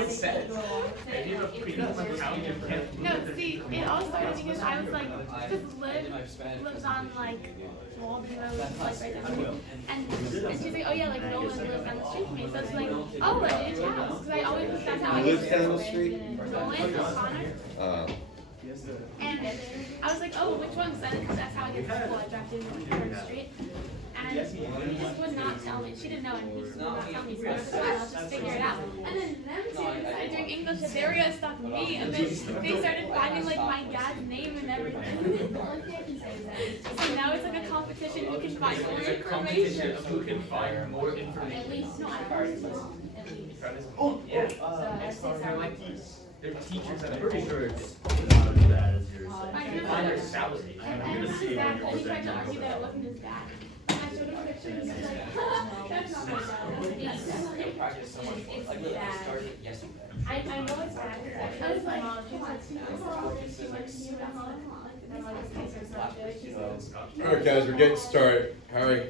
it says. I gave a pretty much how you can. No, see, it all started because I was like, because lives on like Walden Road, like right down the road. And she's like, oh yeah, like Nolan lives down the street from me. So it's like, oh, like it's house. Because I always, that's how I Who lives get down the street? Nolan O'Connor. And I was like, oh, which one's that? Because that's how I get to school. I dropped in on the street. And he just would not tell me. She didn't know, and he just would not tell me. So I was like, I'll just figure it out. And then them two decided doing English, and they were gonna stalk me. And then they started finding like my dad's name and everything. So now it's like a competition who can find more It's a competition information. of who can find more information. At least, no, I heard at least. Oh, yeah. They're like they're teachers that I'm pretty sure it's Not as bad as yours. I they remember find their that. salary. And his dad, and he tried to argue that it wasn't his dad. And I showed him a picture, and he was like, that's not my dad. They practice so much more. Like literally, I started yesterday. I know it's bad. I was like, she wants to Alright guys, we're getting started. Harry.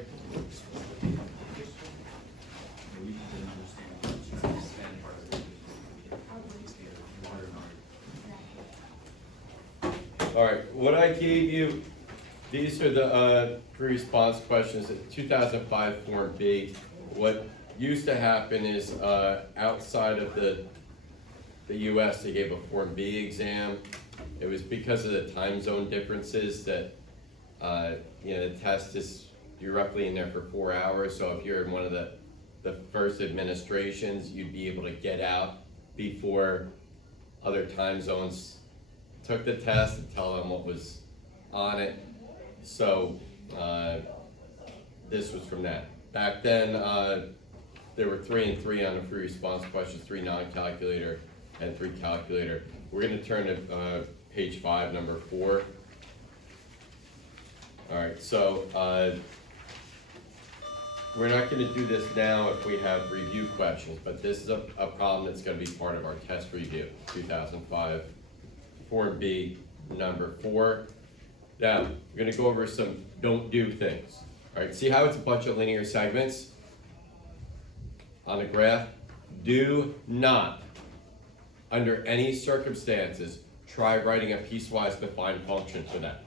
Alright, what I gave you, these are the pre-response questions, the 2005 Form B. What used to happen is outside of the US, they gave a Form B exam. It was because of the time zone differences that the test is, you're roughly in there for 4 hours. So if you're in one of the first administrations, you'd be able to get out before other time zones took the test and tell them what was on it. So this was from that. Back then, there were 3 and 3 on the free response questions, 3 non-calculator and 3 calculator. We're gonna turn to page 5, number 4. All right, so we're not gonna do this now if we have review questions, but this is a problem that's gonna be part of our test review, 2005 Form B, number 4. Now, we're gonna go over some don't do things. All right, see how it's a bunch of linear segments on the graph? Do not, under any circumstances, try writing a piecewise defined function for that.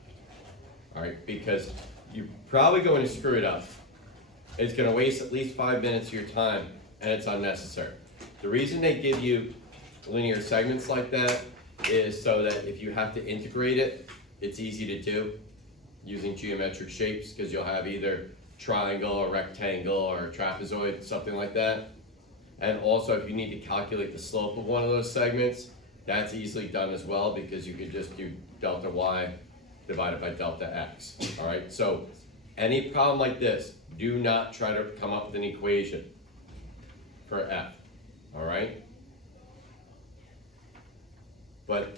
All right, because you're probably going to screw it up. It's gonna waste at least 5 minutes of your time, and it's unnecessary. The reason they give you linear segments like that is so that if you have to integrate it, it's easy to do using geometric shapes, because you'll have either triangle or rectangle or trapezoid, something like that. And also if you need to calculate the slope of one of those segments, that's easily done as well, because you could just do delta y divided by delta x. All right, so any problem like this, do not try to come up with an equation for f. All right? But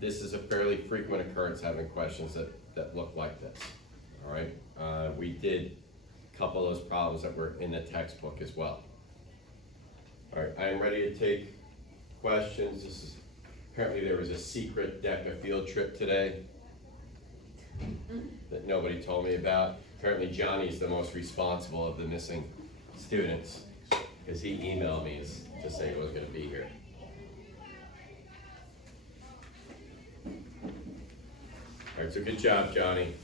this is a fairly frequent occurrence, having questions that look like this. All right, we did a couple of those problems that were in the textbook as well. All right, I am ready to take questions. This is, apparently there was a secret DECA field trip today that nobody told me about. Apparently Johnny's the most responsible of the missing students, because he emailed me to say he was gonna be here. All right, so good job, Johnny.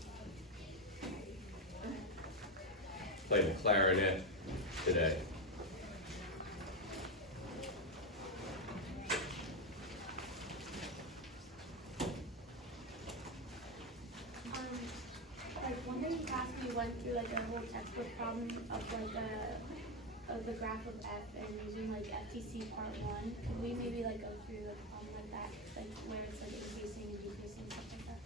Played the clarinet today. Like one day you asked me, went through like a whole textbook problem of like of the graph of f and using like FTC part 1. Could we maybe like go through a problem like that, like where it's like increasing and decreasing, stuff like that?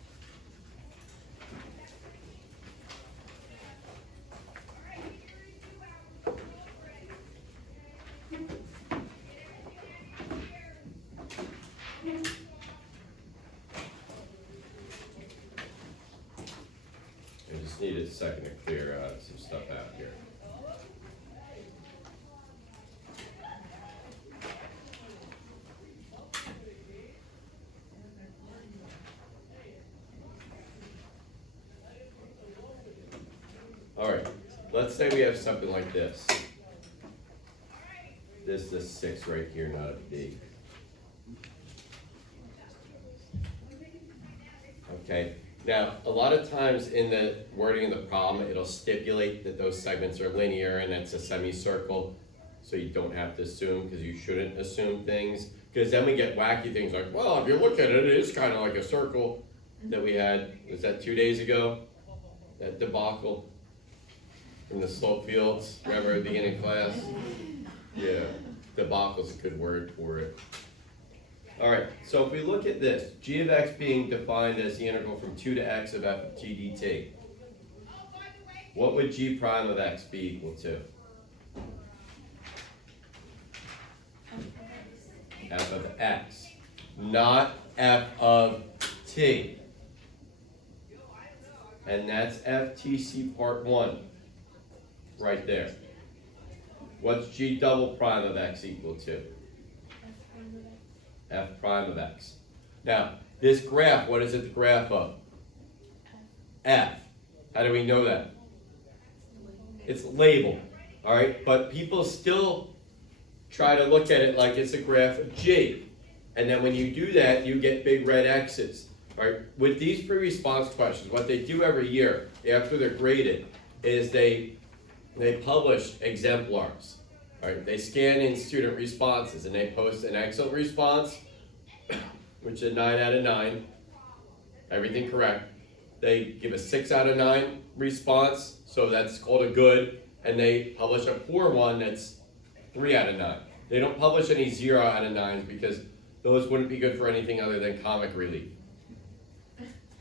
I just need a second to clear some stuff out here. All right, let's say we have something like this. This is a 6 right here, not a B. Okay, now, a lot of times in the wording of the problem, it'll stipulate that those segments are linear and that's a semicircle. So you don't have to assume, because you shouldn't assume things. Because then we get wacky things like, well, if you look at it, it is kind of like a circle that we had, was that 2 days ago? That debacle in the slope fields, remember at the beginning of class? Yeah, debacle's a good word for it. All right, so if we look at this, g of x being defined as the integral from 2 to x of f of t dt, what would g prime of x be equal to? F of x, not f of t. And that's FTC part 1, right there. What's g double prime of x equal to? F prime of x. Now, this graph, what is it the graph of? F. How do we know that? It's labeled, all right? But people still try to look at it like it's a graph of G. And then when you do that, you get big red X's, all right? With these pre-response questions, what they do every year after they're graded is they publish exemplars. All right, they scan in student responses and they post an excellent response, which is a 9 out of 9, everything correct. They give a 6 out of 9 response, so that's called a good, and they publish a poor one that's 3 out of 9. They don't publish any 0 out of 9s because those wouldn't be good for anything other than comic relief.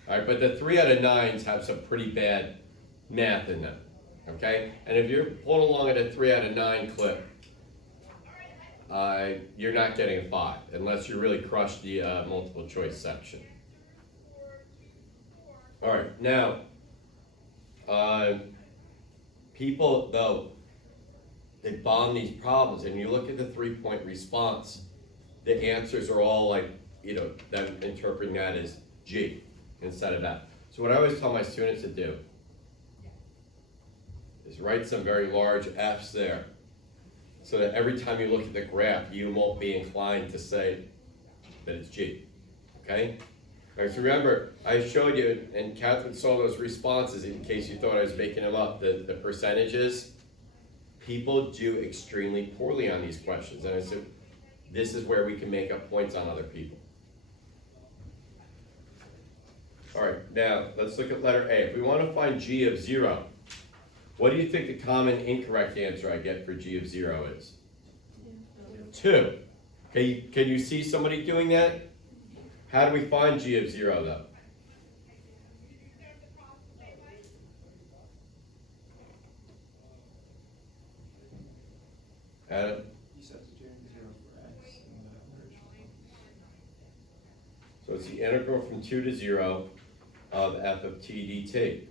All right, but the 3 out of 9s have some pretty bad math in them, okay? And if you're pulling along at a 3 out of 9 clip, you're not getting a 5 unless you really crush the multiple choice section. All right, now, people though, they bomb these problems, and you look at the 3-point response, the answers are all like, you know, them interpreting that as G instead of F. So what I always tell my students to do is write some very large F's there, so that every time you look at the graph, you won't be inclined to say that it's G, okay? All right, so remember, I showed you, and Catherine saw those responses in case you thought I was making them up, the percentages. People do extremely poorly on these questions, and I said, this is where we can make up points on other people. All right, now, let's look at letter A. If we want to find G of 0, what do you think the common incorrect answer I get for G of 0 is? 2. Okay, can you see somebody doing that? How do we find G of 0 though? Adam? You substitute 0 for x in the original. So it's the integral from 2 to 0 of f of t dt.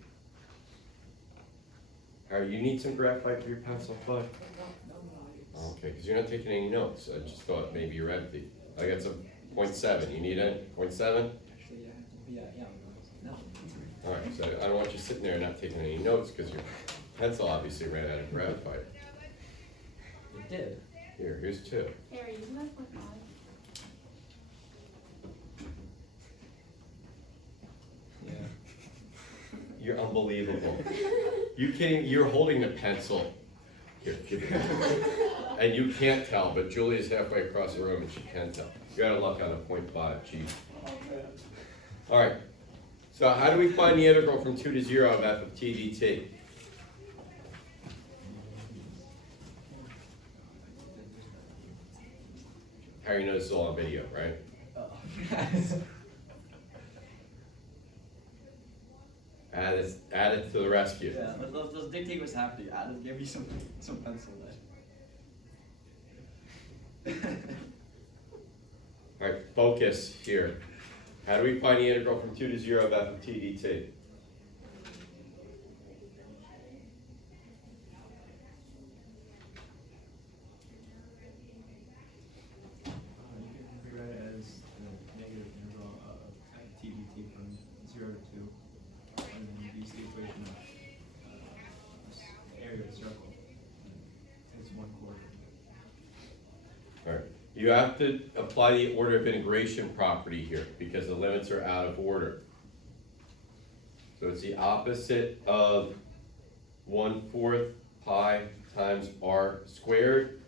Harry, you need some graphite for your pencil, bud? Okay, because you're not taking any notes. I just thought maybe you're empty. I got some 0.7. You need it? 0.7? Actually, yeah, no. All right, so I don't want you sitting there and not taking any notes because your pencil obviously ran out of graphite. It did. Here's 2. Harry, isn't that 0.5? Yeah. You're unbelievable. You're holding the pencil. Here, give it. And you can't tell, but Julia's halfway across the room and she can tell. You got a luck on a 0.5, gee. All right, so how do we find the integral from 2 to 0 of f of t dt? Harry knows it's all on video, right? Add it to the rescue. Yeah, those dictate what's happening. Adam, give me some pencil there. All right, focus here. How do we find the integral from 2 to 0 of f of t dt? You can figure it as the negative integral of t dt from 0 to 2. And then use the equation of the area of the circle. It's 1/4. All right, you have to apply the order of integration property here because the limits are out of order. So it's the opposite of 1/4 pi times r squared.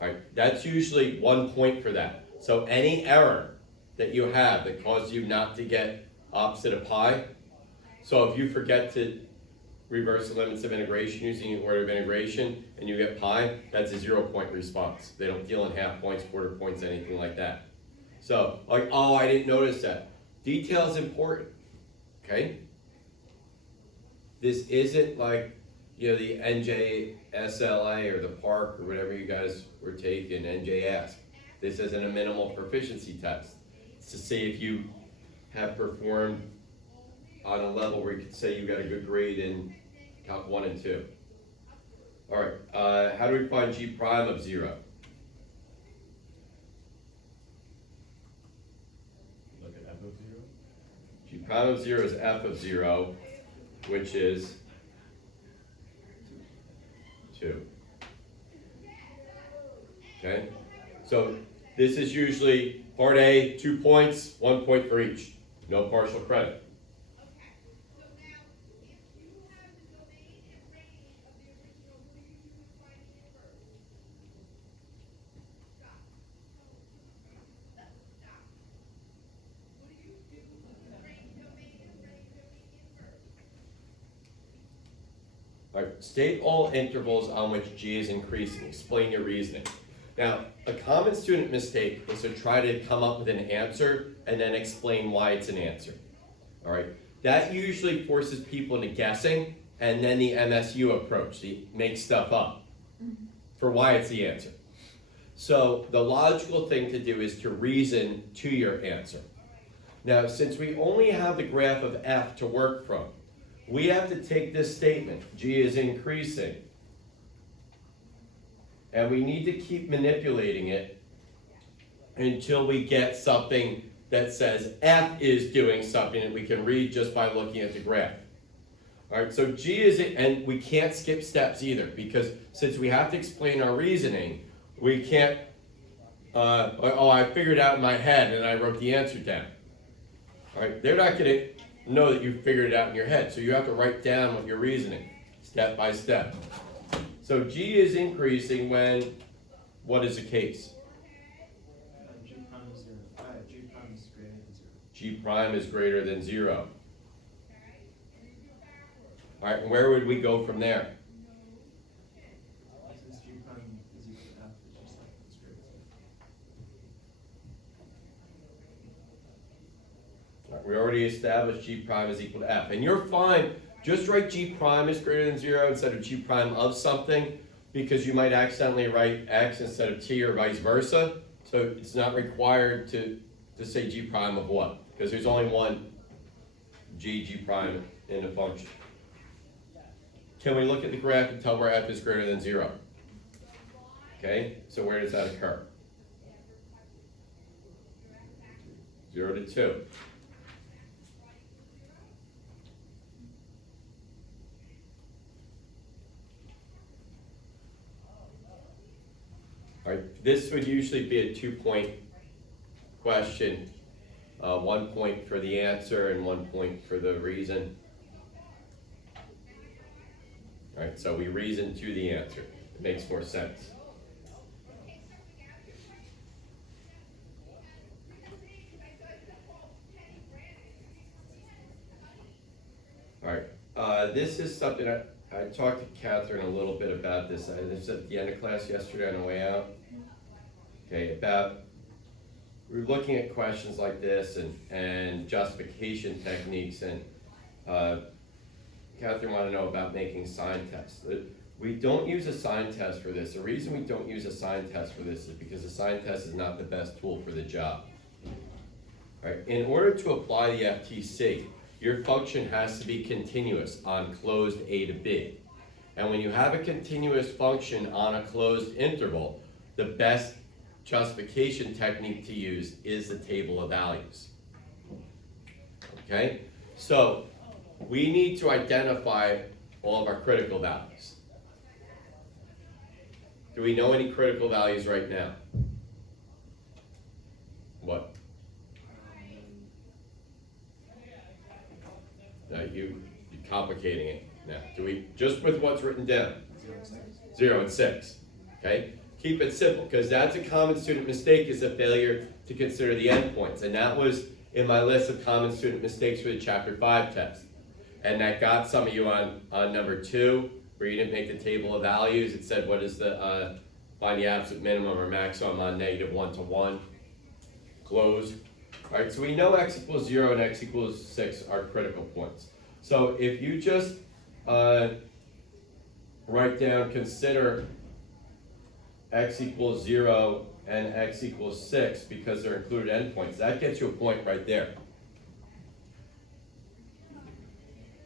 Alright, that's usually 1 point for that. So any error that you have that causes you not to get opposite of pi, so if you forget to reverse the limits of integration using the order of integration and you get pi, that's a 0 point response. They don't deal in half points, quarter points, anything like that. So, like, oh, I didn't notice that. Detail is important, okay? This isn't like, you know, the NJSLA or the PARC or whatever you guys were taking, NJS. This isn't a minimal proficiency test. It's to see if you have performed on a level where you could say you got a good grade in Calc 1 and 2. All right, how do we find G prime of 0? Look at f of 0. G prime of 0 is f of 0, which is 2. Okay, so this is usually part A, 2 points, 1 point for each. No partial credit. All right, state all intervals on which G is increasing. Explain your reasoning. Now, a common student mistake is to try to come up with an answer and then explain why it's an answer. All right, that usually forces people into guessing, and then the MSU approach, they make stuff up for why it's the answer. So the logical thing to do is to reason to your answer. Now, since we only have the graph of f to work from, we have to take this statement, G is increasing, and we need to keep manipulating it until we get something that says f is doing something that we can read just by looking at the graph. All right, so G is, and we can't skip steps either, because since we have to explain our reasoning, we can't, oh, I figured it out in my head and I wrote the answer down. All right, they're not gonna know that you figured it out in your head, so you have to write down what you're reasoning, step by step. So G is increasing when, what is the case? G prime is 0. G prime is greater than 0. G prime is greater than 0. All right, and where would we go from there? Since G prime is equal to f, it's just like it's greater than 0. All right, we already established G prime is equal to f, and you're fine. Just write G prime is greater than 0 instead of G prime of something, because you might accidentally write x instead of t or vice versa. So it's not required to say G prime of what, because there's only one G prime in the function. Can we look at the graph and tell where f is greater than 0? Okay, so where does that occur? 0 to 2. All right, this would usually be a 2-point question, 1 point for the answer and 1 point for the reason. All right, so we reason to the answer. It makes more sense. All right, this is something I talked to Catherine a little bit about this. This at the end of class yesterday on the way out. Okay, we were looking at questions like this and justification techniques, and Catherine wanted to know about making sign tests. We don't use a sign test for this. The reason we don't use a sign test for this is because a sign test is not the best tool for the job. All right, in order to apply the FTC, your function has to be continuous on closed A to B. And when you have a continuous function on a closed interval, the best justification technique to use is the table of values. Okay? So we need to identify all of our critical values. Do we know any critical values right now? What? complicating it now. Do we, just with what's written down? 0 and 6, okay? Keep it simple, because that's a common student mistake, is a failure to consider the endpoints. And that was in my list of common student mistakes for the Chapter 5 test. And that got some of you on number 2, where you didn't make the table of values. It said, what is the, find the absolute minimum or maximum on -1 to 1. Closed. All right, so we know x equals 0 and x equals 6 are critical points. So if you just write down, consider x equals 0 and x equals 6 because they're included endpoints, that gets you a point right there.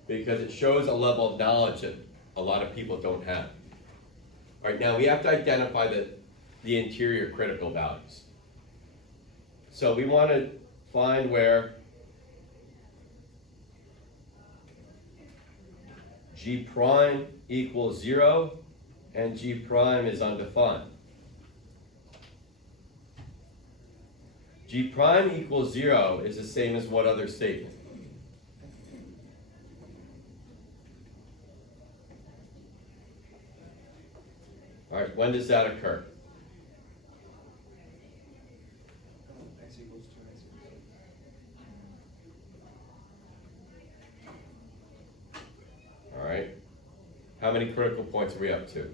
Because it shows a level of knowledge that a lot of people don't have. All right, now we have to identify the interior critical values. So we want to find where g prime equals 0 and g prime is undefined. G prime equals 0 is the same as what other statement? All right, when does that occur? X equals 2, x equals 6. All right. How many critical points are we up to?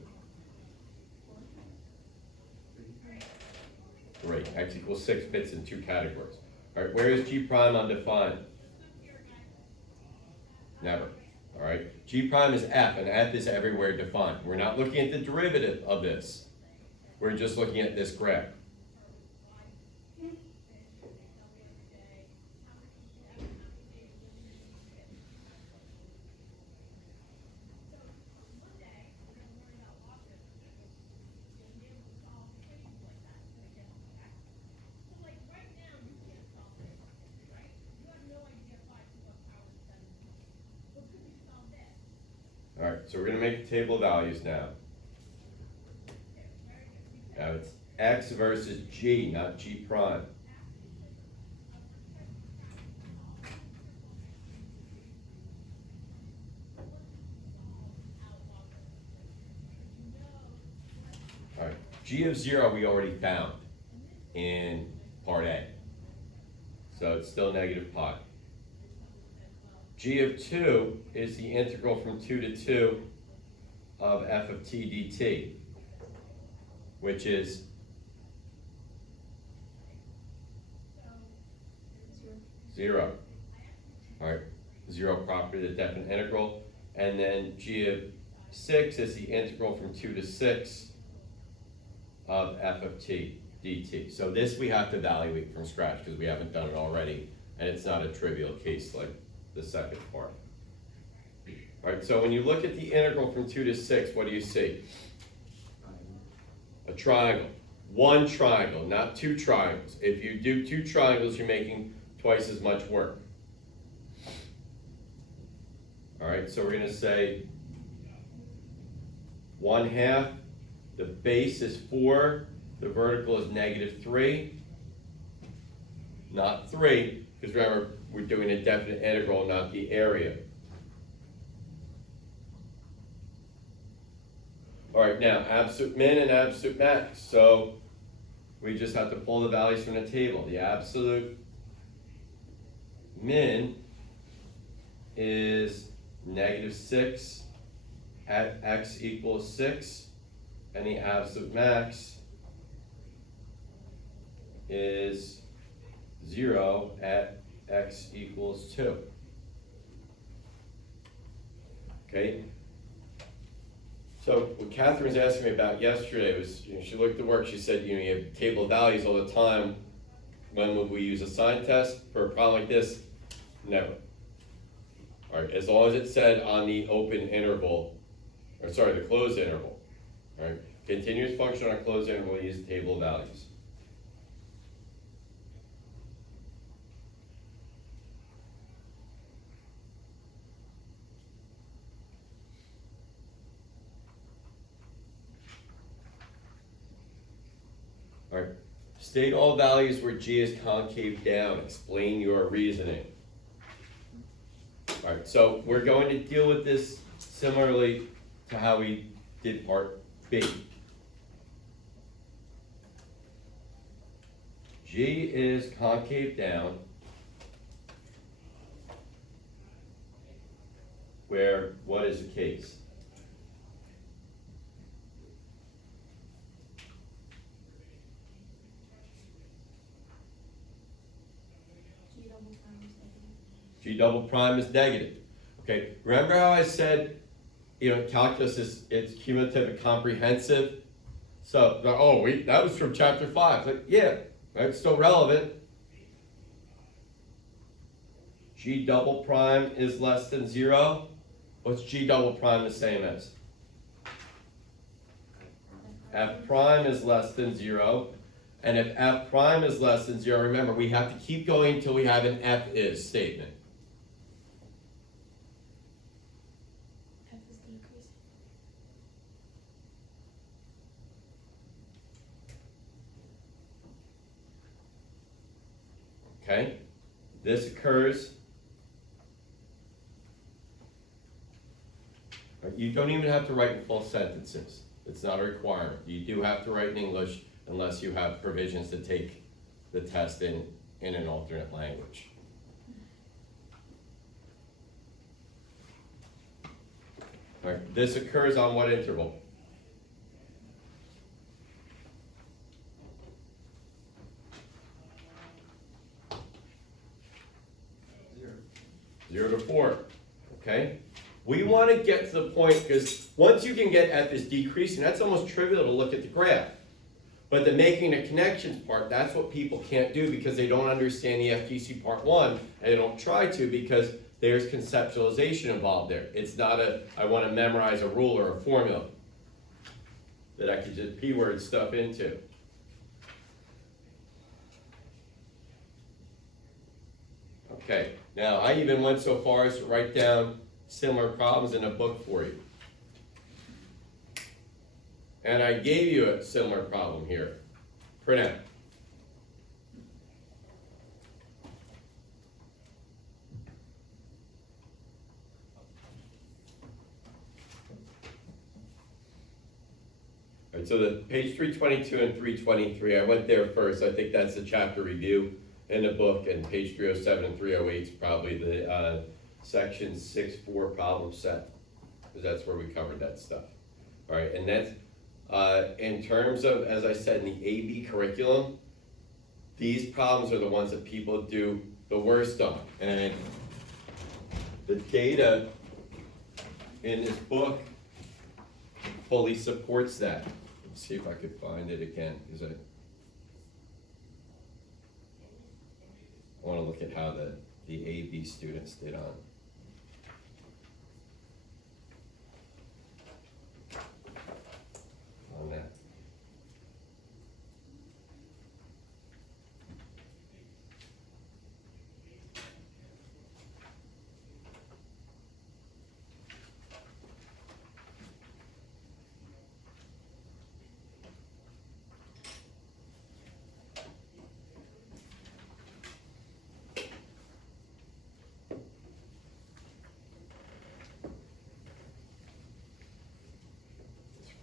3. X equals 6 fits in 2 categories. All right, where is G prime undefined? Never. All right, G prime is F, and F is everywhere defined. We're not looking at the derivative of this. We're just looking at this graph. All right, so we're going to make a table of values now. Now it's x versus g, not g prime. All right, g of 0 we already found in part A. So it's still negative pi. G of 2 is the integral from 2 to 2 of f of t dt, which is 0. All right, 0 property of the definite integral. And then g of 6 is the integral from 2 to 6 of f of t dt. So this we have to evaluate from scratch because we haven't done it already, and it's not a trivial case like the second part. All right, so when you look at the integral from 2 to 6, what do you see? A triangle. One triangle, not 2 triangles. If you do 2 triangles, you're making twice as much work. All right, so we're going to say 1/2. The base is 4. The vertical is -3. Not 3, because remember, we're doing a definite integral, not the area. All right, now absolute min and absolute max. So we just have to pull the values from the table. The absolute min is -6 at x equals 6, and the absolute max is 0 at x equals 2. Okay? So what Catherine was asking me about yesterday was, she looked at the work, she said, you have table of values all the time. When would we use a sign test? For a problem like this, never. All right, as long as it said on the open interval, or sorry, the closed interval. All right, continuous function on a closed interval, use the table of values. All right, state all values where g is concave down. Explain your reasoning. Alright, so we're going to deal with this similarly to how we did part B. G is concave down, where what is the case? G double prime is negative. Okay, remember how I said, calculus is, it's cumulative and comprehensive? So, that was from chapter 5. Like, yeah, right, it's still relevant. G double prime is less than 0. What's G double prime the same as? F prime is less than 0. And if F prime is less than 0, remember, we have to keep going until we have an F is statement. F is decreasing. Okay? This occurs. You don't even have to write in full sentences. It's not a requirement. You do have to write in English unless you have provisions to take the test in an alternate language. All right, this occurs on what interval? Zero to 4, okay? We want to get to the point, because once you can get F is decreasing, that's almost trivial to look at the graph. But the making the connections part, that's what people can't do because they don't understand the FGC part 1, and they don't try to because there's conceptualization involved there. It's not I want to memorize a rule or a formula that I could just P-word stuff into. Okay, now I even went so far as to write down similar problems in a book for you. And I gave you a similar problem here. Print out. All right, so the page 322 and 323, I went there first. I think that's the chapter review in the book, and page 307 and 308 is probably the section 6.4 problem set, because that's where we covered that stuff. All right, and that's in terms of, as I said, in the AB curriculum, these problems are the ones that people do the worst on. And the data in this book fully supports that. Let's see if I could find it again, because I want to look at how the AB students did on that.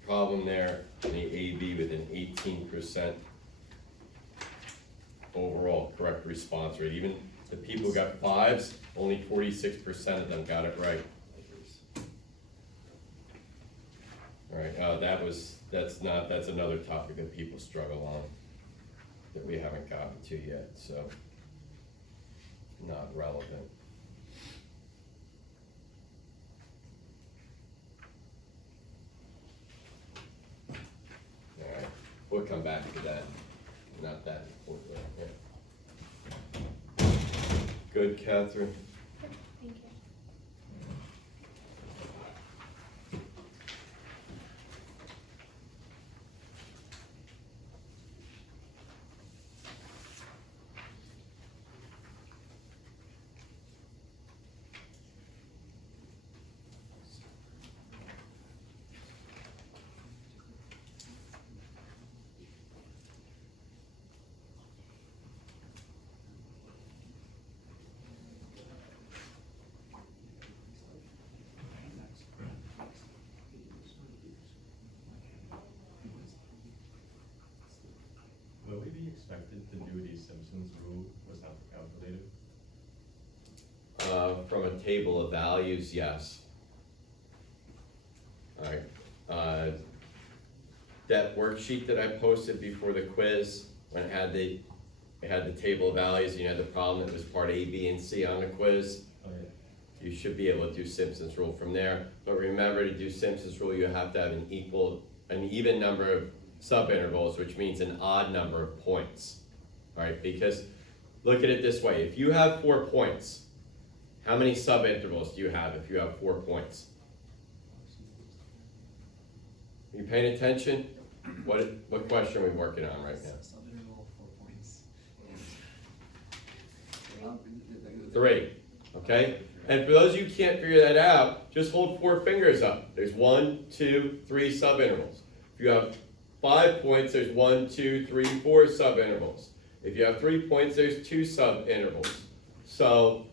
Problem there in the AB with an 18% overall correct response rate. Even the people who got 5s, only 46% of them got it right. All right, that's another topic that people struggle on that we haven't gotten to yet, so not relevant. We'll come back to that. Not that important. Yeah. Good, Catherine. Thank you. expected to do the Simpsons rule was not calculated? From a table of values, yes. Alright, that worksheet that I posted before the quiz, when it had the table of values, you know, the problem that was part A, B, and C on the quiz, Oh, yeah. you should be able to do Simpson's rule from there. But remember, to do Simpson's rule, you have to have an even number of subintervals, which means an odd number of points. Alright, because look at it this way, if you have 4 points, how many subintervals do you have if you have 4 points? Are you paying attention? What question are we working on right now? Subinterval 4 points. 3, okay? And for those of you who can't figure that out, just hold 4 fingers up. There's 1, 2, 3 subintervals. If you have 5 points, there's 1, 2, 3, 4 subintervals. If you have 3 points, there's 2 subintervals. So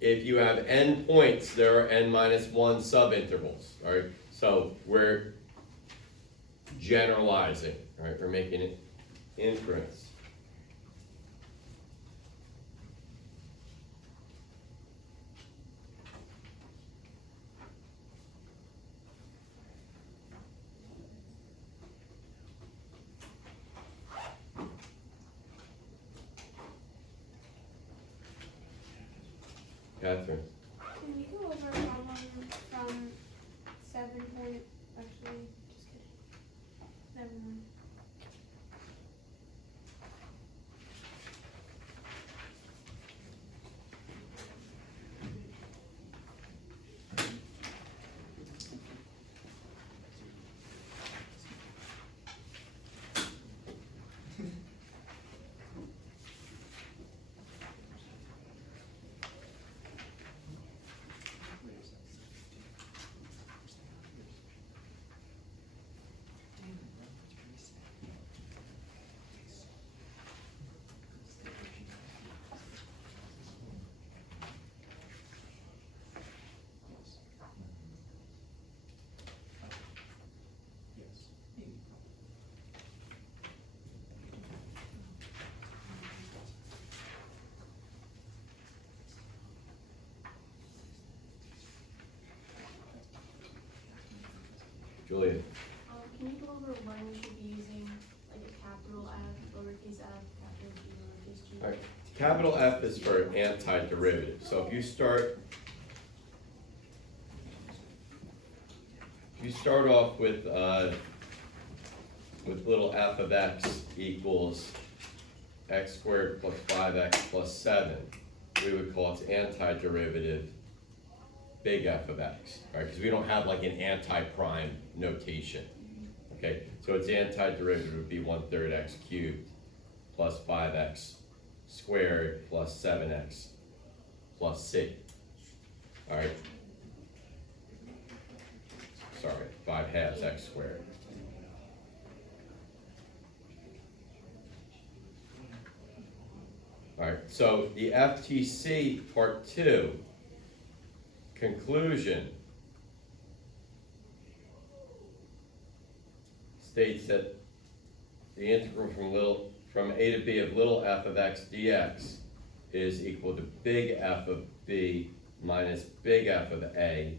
if you have n points, there are n minus 1 subintervals, all right? So we're generalizing, all right? We're making an inference. Catherine. Can we go over a problem from 7 point, actually, just kidding. Never mind. Julia. Can you go over when we should be using like a capital F, lowercase f, capital G, lowercase g? All right. Capital F is for antiderivative. So if you start off with little f of x equals x squared plus 5x plus 7, we would call its antiderivative big F of x, right? Because we don't have like an anti-prime notation. Okay, so its antiderivative would be 1/3 x cubed plus 5x squared plus 7x plus c. All right. Sorry, 5/2 x squared. All right, so the FTC part 2 conclusion states that the integral from a to b of little f of x dx is equal to big F of b minus big F of a,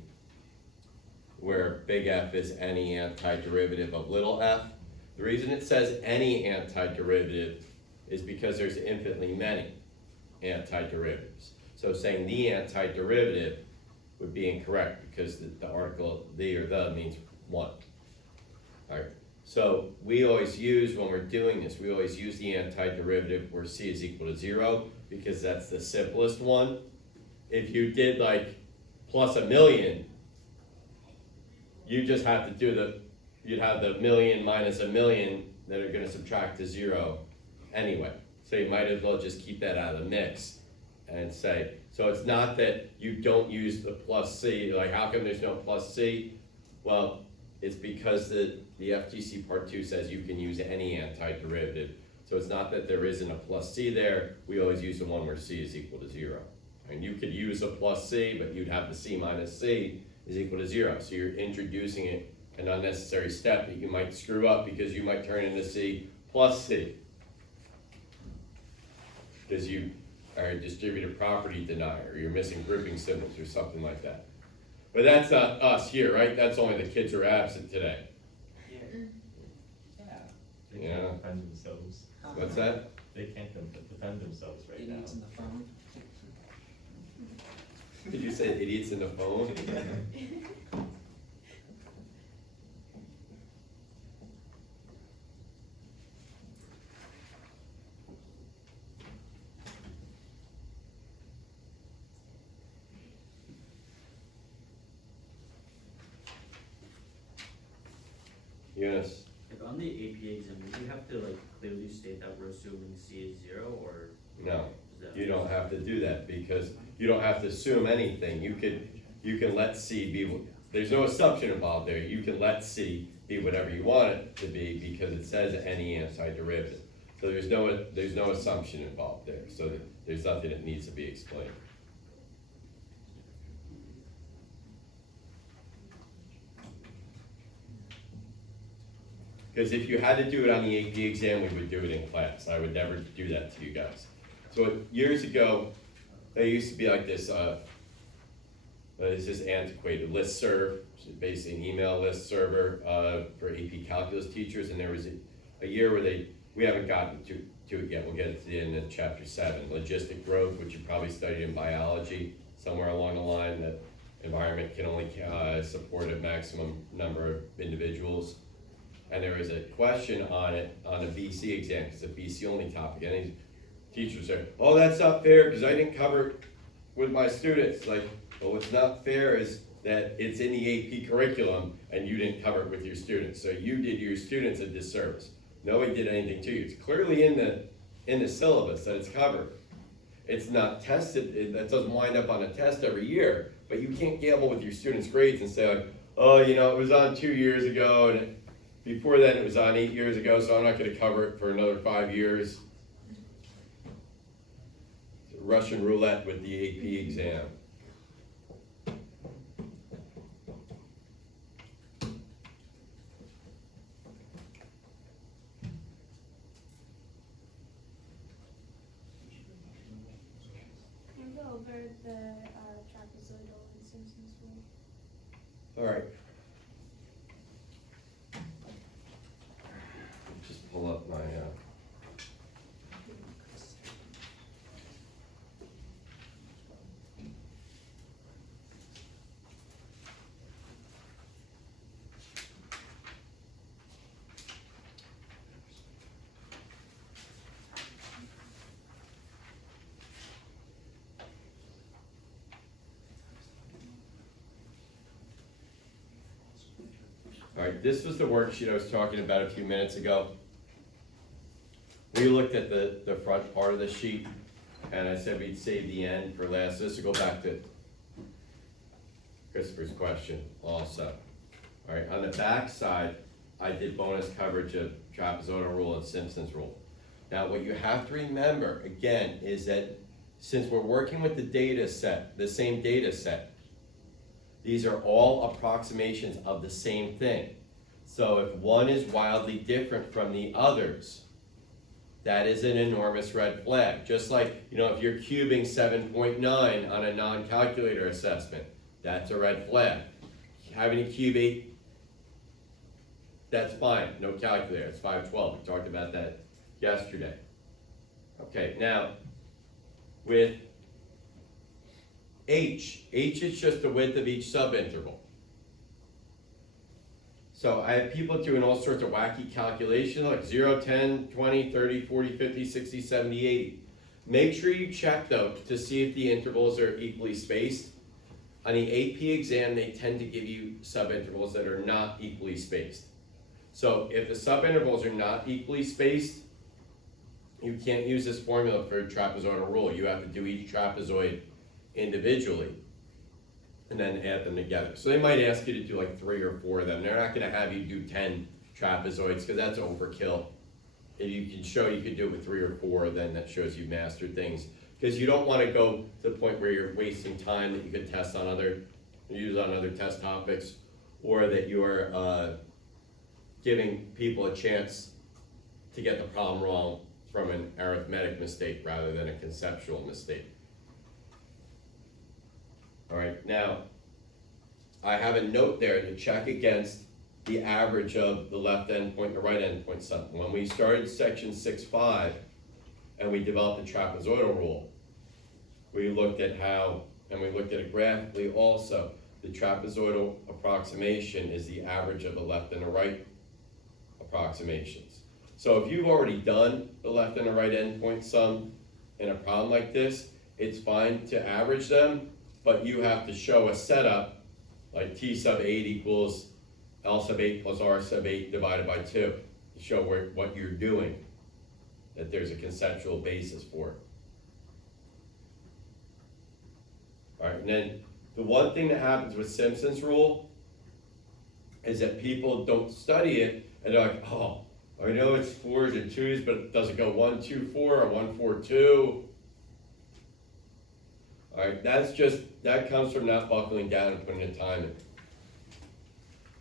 where big F is any antiderivative of little f. The reason it says any antiderivative is because there's infinitely many antiderivatives. So saying the antiderivative would be incorrect because the article the or the means one. All right. So we always use, when we're doing this, we always use the antiderivative where c is equal to 0 because that's the simplest one. If you did like plus a million, you just have to do you'd have the million minus a million that are going to subtract to 0 anyway. So you might as well just keep that out of the mix and say, so it's not that you don't use the plus c, like how come there's no plus c? Well, it's because the FTC part 2 says you can use any antiderivative. So it's not that there isn't a plus c there, we always use the one where c is equal to 0. And you could use a plus c, but you'd have the c minus c is equal to 0. So you're introducing an unnecessary step that you might screw up because you might turn into c plus c. because you are a distributed property denier, or you're missing grouping symbols or something like that. But that's not us here, right? That's only the kids who are absent today. They Yeah. can't defend themselves. What's that? They can't defend themselves right now. Idiots in the phone. Did you say idiots in the phone? Yes. Like on the AP exam, do you have to like clearly state that we're assuming C is 0 or No, is that? you don't have to do that because you don't have to assume anything. You can let C be, there's no assumption involved there. You can let C be whatever you want it to be because it says any antiderivative. So there's no assumption involved there. So there's nothing that needs to be explained. Because if you had to do it on the AP exam, we would do it in class. I would never do that to you guys. So years ago, there used to be like this, it's just antiquated listserv, basically an email list server for AP calculus teachers. And there was a year where we haven't gotten to it yet. We'll get it to the end of chapter 7, logistic growth, which you probably studied in biology somewhere along the line, that environment can only support a maximum number of individuals. And there was a question on it on the BC exam, because it's a BC only topic, and these teachers said, oh, that's not fair because I didn't cover it with my students. Like, well, what's not fair is that it's in the AP curriculum and you didn't cover it with your students. So you did your students a disservice. Nobody did anything to you. It's clearly in the syllabus that it's covered. It's not tested, that doesn't wind up on a test every year, but you can't gamble with your students' grades and say like, oh, you know, it was on 2 years ago and before then it was on 8 years ago, so I'm not gonna cover it for another 5 years. It's Russian roulette with the AP exam. Can we go over the trapezoidal and Simpson's rule? All right. Just pull up my, all right, this was the worksheet I was talking about a few minutes ago. We looked at the front part of the sheet, and I said we'd save the end for last. This will go back to Christopher's question also. All right, on the back side, I did bonus coverage of trapezoidal rule and Simpson's rule. Now, what you have to remember, again, is that since we're working with the data set, the same data set, these are all approximations of the same thing. So if one is wildly different from the others, that is an enormous red flag. Just like, you know, if you're cubing 7.9 on a non-calculator assessment, that's a red flag. Having a cube 8, that's fine, no calculator, it's 512. We talked about that yesterday. Okay, now, with H is just the width of each subinterval. So I have people doing all sorts of wacky calculations like 0, 10, 20, 30, 40, 50, 60, 70, 80. Make sure you check though to see if the intervals are equally spaced. On the AP exam, they tend to give you subintervals that are not equally spaced. So if the subintervals are not equally spaced, you can't use this formula for trapezoidal rule. You have to do each trapezoid individually and then add them together. So they might ask you to do like 3 or 4 of them. They're not gonna have you do 10 trapezoids because that's overkill. If you can show you could do it with 3 or 4, then that shows you mastered things. Because you don't wanna go to the point where you're wasting time that you could test on use on other test topics, or that you are giving people a chance to get the problem wrong from an arithmetic mistake rather than a conceptual mistake. All right, now, I have a note there to check against the average of the left endpoint and the right endpoint sum. When we started section 6.5 and we developed the trapezoidal rule, we looked at how, and we looked at it graphically also, the trapezoidal approximation is the average of the left and the right approximations. So if you've already done the left and the right endpoint sum in a problem like this, it's fine to average them, but you have to show a setup like T sub 8 equals L sub 8 plus R sub 8 divided by 2 to show what you're doing, that there's a conceptual basis for it. All right, and then the one thing that happens with Simpson's rule is that people don't study it and they're like, oh, I know it's 4s and 2s, but does it go 1, 2, 4 or 1, 4, 2? All right, that comes from not buckling down and putting the time in.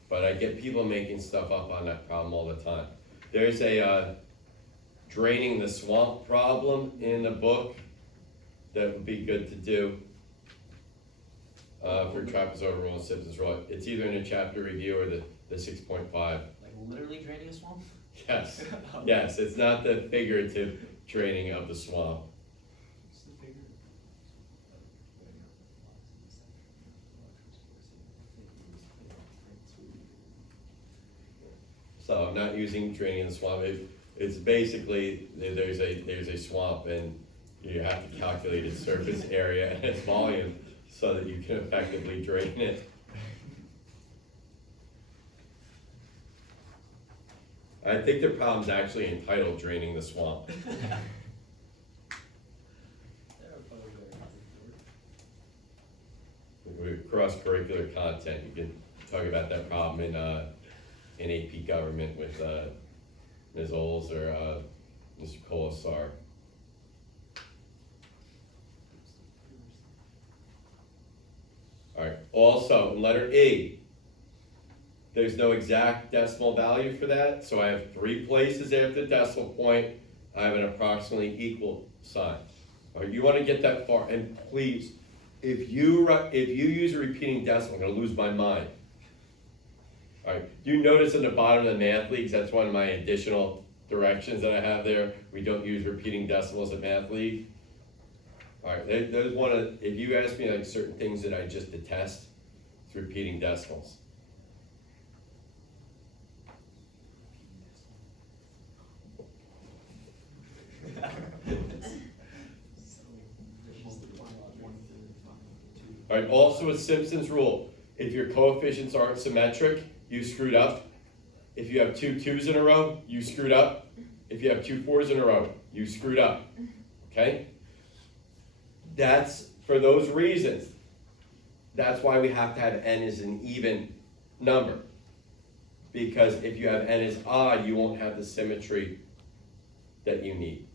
But I get people making stuff up on that problem all the time. There's a draining the swamp problem in the book that would be good to do for trapezoidal rule and Simpson's rule. It's either in the chapter review or the 6.5. Like literally draining a swamp? Yes, yes, it's not the figurative draining of the swamp. So I'm not using draining the swamp. It's basically there's a swamp and you have to calculate its surface area and its volume so that you can effectively drain it. I think the problem's actually entitled Draining the Swamp. With cross-curricular content, you can talk about that problem in AP Government with Ms. Oles or Mr. Colasar. All right, also, in letter E, there's no exact decimal value for that, so I have 3 places after the decimal point. I have an approximately equal sign. All right, you want to get that far, and please, if you use a repeating decimal, I'm going to lose my mind. All right, you notice in the bottom of the math leagues, that's one of my additional directions that I have there. We don't use repeating decimals in math league. All right, there's one of, if you ask me like certain things that I just detest, it's repeating decimals. All right, also with Simpson's rule, if your coefficients aren't symmetric, you screwed up. If you have 2 2s in a row, you screwed up. If you have 2 4s in a row, you screwed up, okay? That's for those reasons. That's why we have to have n as an even number. Because if you have n as odd, you won't have the symmetry that you need.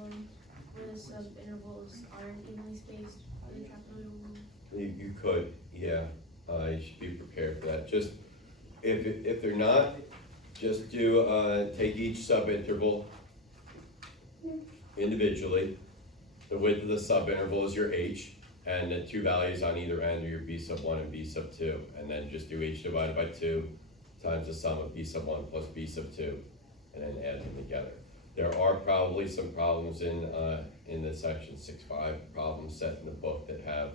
problem where the sub-intervals aren't evenly spaced for the trapezoidal rule? You could, yeah, you should be prepared for that. Just, if they're not, just do, take each subinterval individually. The width of the subinterval is your h, and the two values on either end are your b sub 1 and b sub 2. And then just do h divided by 2 times the sum of b sub 1 plus b sub 2, and then add them together. There are probably some problems in the section 6.5 problem set in the book that have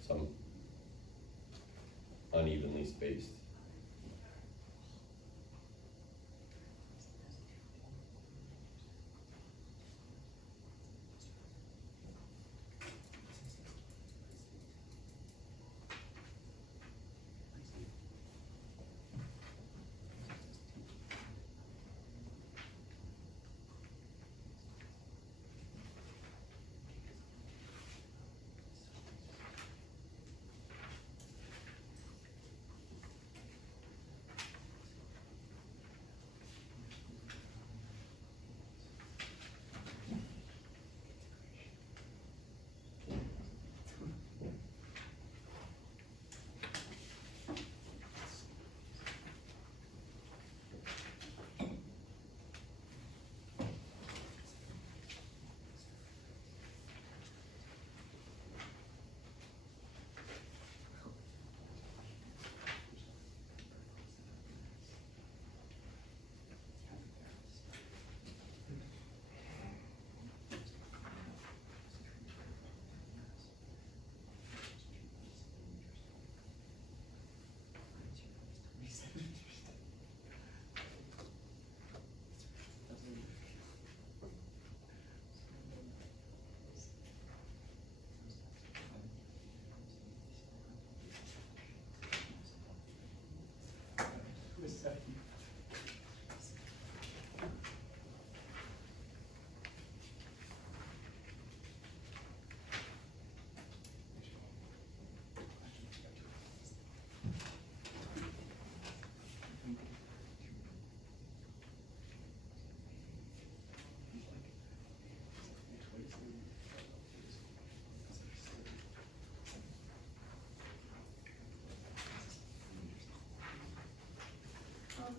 some unevenly spaced.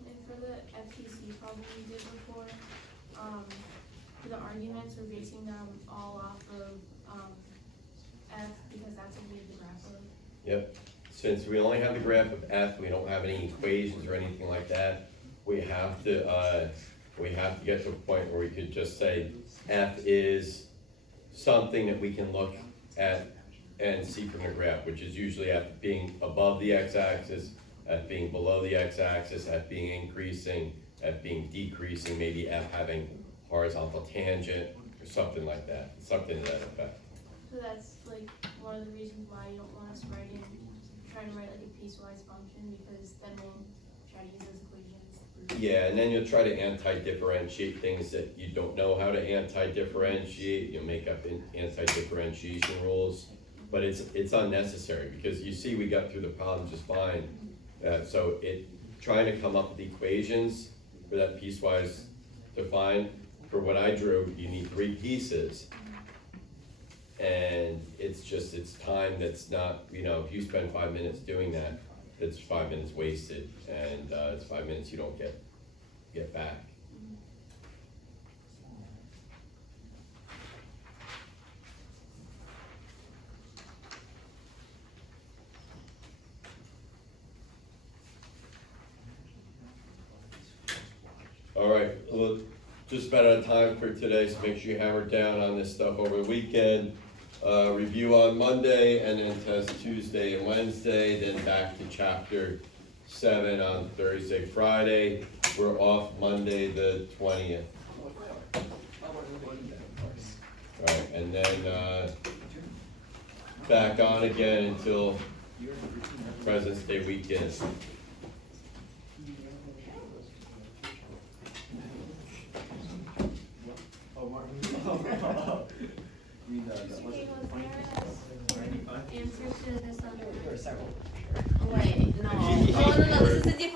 And for the FTC problem we did before, for the arguments, we're basing them all off of, F, because that's what we have the graph of. Yep, since we only have the graph of f, we don't have any equations or anything like that, we have to get to a point where we could just say f is something that we can look at and see from the graph, which is usually f being above the x-axis, f being below the x-axis, f being increasing, f being decreasing, maybe f having horizontal tangent, or something like that, something to that effect. So that's like one of the reasons why you don't want us trying to write like a piecewise function, because then we'll try to use those equations. Yeah, and then you'll try to anti-differentiate things that you don't know how to anti-differentiate. You'll make up anti-differentiation rules, but it's unnecessary, because you see we got through the problem just fine. So trying to come up with equations for that piecewise defined, for what I drew, you need 3 pieces. And it's time that's not, if you spend 5 minutes doing that, it's 5 minutes wasted, and it's 5 minutes you don't get back. All right, well, just about out of time for today, so make sure you hammer down on this stuff over the weekend. Review on Monday, and then test Tuesday and Wednesday, then back to chapter 7 on Thursday, Friday. We're off Monday the 20th. All right, and then back on again until President's Day weekend. Okay, answers to this other. Wait, no. Oh, no, this is a different